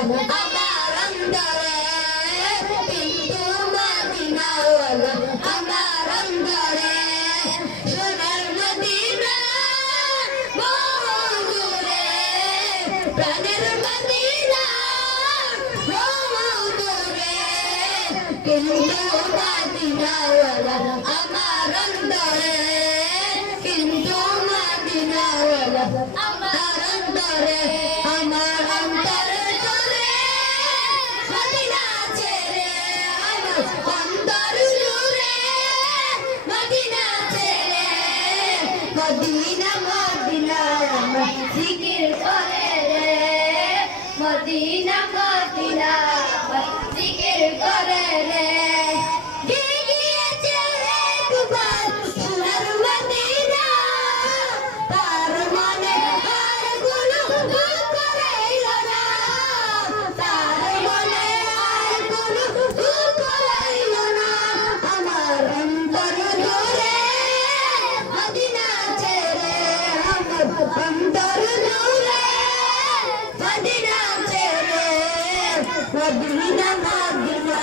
আমার অন্তরে কিন্তু মদিনাওয়ালা আমার অন্তরে সোনার মদিনা বহু দূরে প্রাণের মদিনা বহু দূরে কিন্তু মদিনাওয়ালা আমার অন্তরে কিন্তু মদিনাওয়ালা আমার অন্তরে আমার অন্তরে চলে মদিনা ছেড়ে আমার অন্তর জুড়ে মদিনা ছেড়ে মদিনা মদিনা আমার জিকির করে রে মদিনা মদিনা আমার জিকির করে রে গিয়েছে একবার সোনার মদিনা তার মনে আর কোনো দুঃখ রইল না তার মনে আর কোনো দুঃখ রইল না আমার অন্তর জুড়ে মদিনা ছেড়ে আমার অন্তর জুড়ে মদিনা ছেড়ে মদিনা মদিনা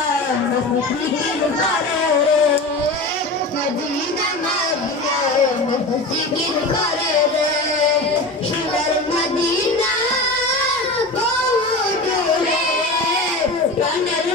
জিকির করে রে মদিনা মদিনা জিকির করে রে সোনার মদিনা বহু দূরে প্রাণের